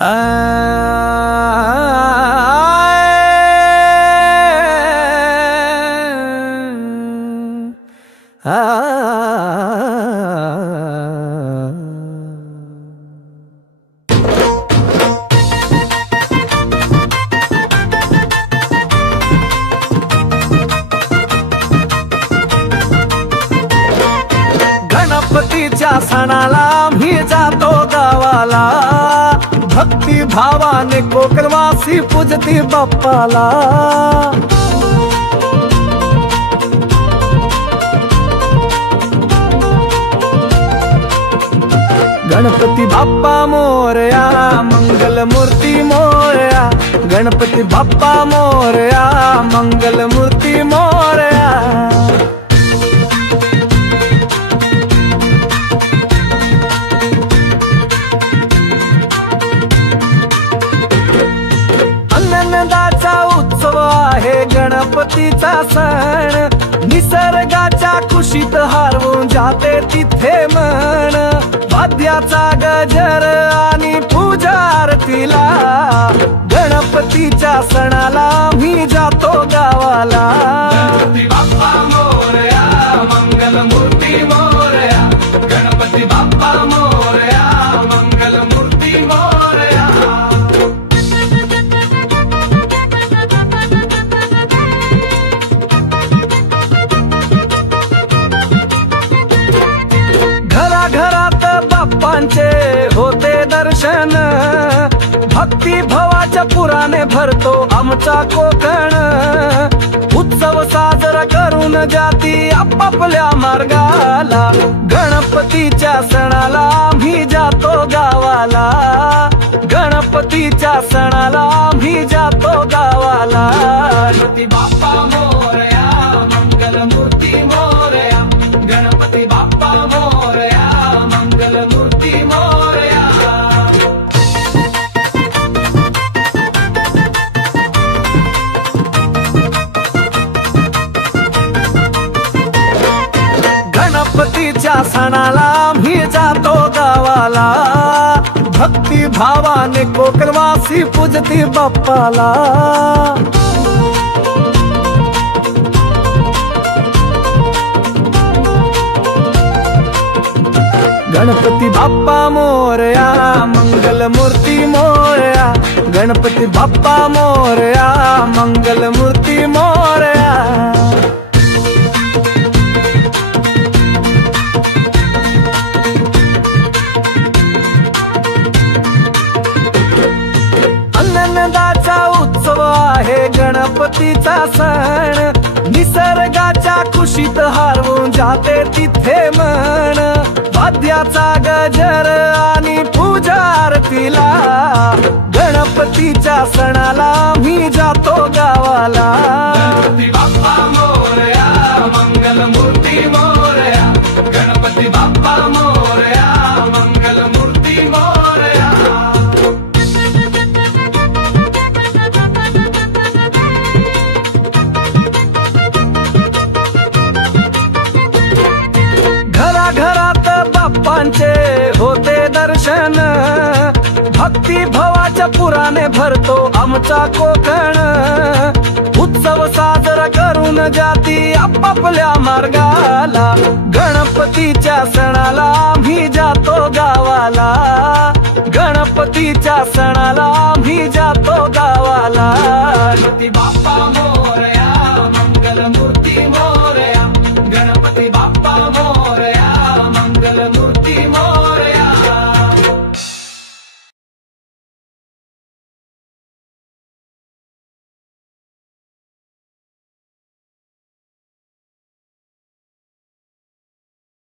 गणपतीच्या सणाला मी जातो गावाला, भक्ती भावाने कोकणवासी पूजती बाप्पाला। गणपती बाप्पा मोरया, मंगल मूर्ती मोरया, गणपती बाप्पा मोरया, मंगल मूर्ती मोरया। आनंदाचा उत्सव आहे गणपतीचा सण, निसर्गाच्या खुशीत हरवून जाते तिथे मन। वाद्याचा गजर आणि पूजा आरतीला, गणपतीच्या सणाला मी जातो गावाला। गणपती बाप्पा मोरया, मंगल मूर्ती मोरया, गणपती बाप्पा मोरया, मंगल मूर्ती मोरया। घराघरात बाप्पांचे होते दर्शन, भक्ती भावाच्या पुराने भरतो आमचा कोकण। उत्सव साजरा करून जाती आपापल्या मार्गाला, गणपतीच्या सणाला मी जातो गावाला। गणपतीच्या सणाला मी जातो गावाला। गणपती बाप्पा मोरया, मंगल मूर्ती मोरया, गणपती बाप्पा मोरया, मंगल मूर्ती मोरया। गणपतीच्या सणाला मी जातो गावाला, भक्ती भावाने कोकणवासी पूजती बाप्पाला। गणपती बाप्पा मोरया, मंगल मूर्ती मोरया, गणपती बाप्पा मोरया, मंगल मूर्ती मोरया। आनंदाचा उत्सव आहे गणपतीचा सण, निसर्गाच्या खुशीत हरवून जाते तिथे मन। वाद्याचा गजर आणि पूजा आरतीला, गणपतीच्या सणाला मी जातो गावाला। गणपती बाप्पा मोरया, मंगल मूर्ती मोरया, गणपती बाप्पा मोरया, मंगल मूर्ती मोरया। घराघरात बाप्पांचे होते दर्शन, भक्ती भावाच्या पुराने भरतो आमचा कोकण। उत्सव साजरा करून जाती आपापल्या मार्गाला, गणपतीच्या सणाला मी जातो गावाला। गणपतीच्या सणाला मी जातो गावाला। गणपती बाप्पा